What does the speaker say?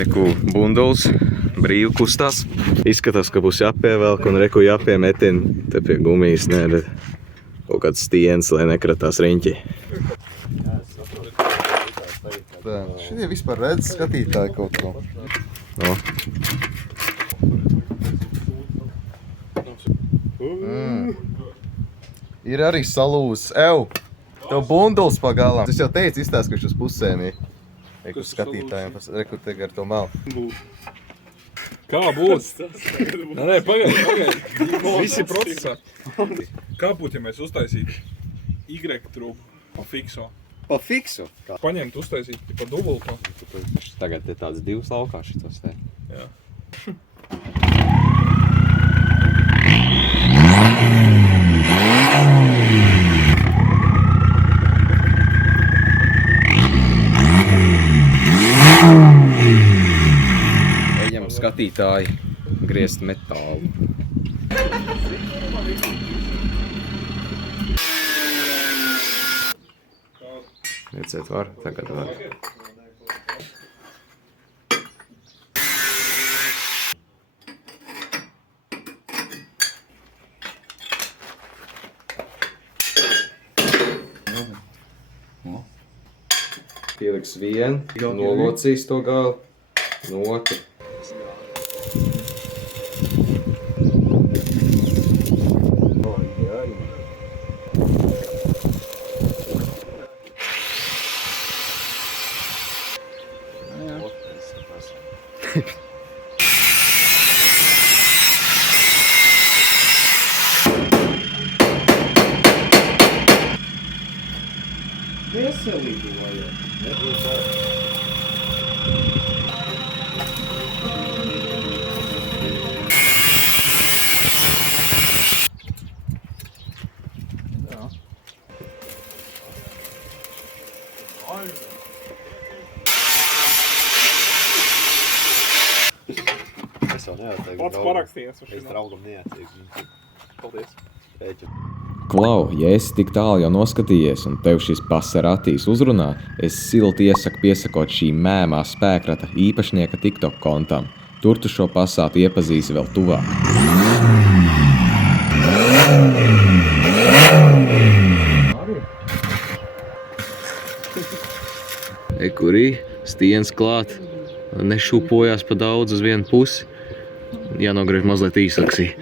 Reku bunduls, brīvi kustās. Izskatās, ka būs jāpievelk un reku jāpiemetina. Te pie gumijas, nē, bet kaut kāds stiens, lai nekratās riņķi. Šitie vispār redz skatītāji kaut ko. No. Ir arī salūzis. Tev bunduls pagalām. Es jau teicu, izstāst, ka viņš uz pusēm ir. Reku skatītājiem, reku te gar to malu. Kā būs? Nē, pagaid. Visi procesā. Kā būtu, ja mēs uztaisītu Y-trūku pa fikso? Pa fiksu? Paņemt, uztaisīt pa dubultu. Tagad te tāds divs laukā šitos te. Jā. Ejam skatītāji griezt metālu. Ieciet var, tagad var. Pieliks vienu, nolocīs to galu, no otru. Veselīgi vajag. Es jau neatteiktu. Pats parakstījies uz Es draugam neatteiktu. Paldies. Pēķu. Klau, ja esi tik tālu jau noskatījies un tev šis pasaratīs uzrunā, es silti iesaku piesakot šī mēmā spēkrata īpašnieka TikTok kontam. Tur tu šo pasātu iepazīsi vēl tuvāk. Kurī stiens klāt, nešūpojās pa daudz uz vienu pusi. Jānogriež mazliet īsaksī.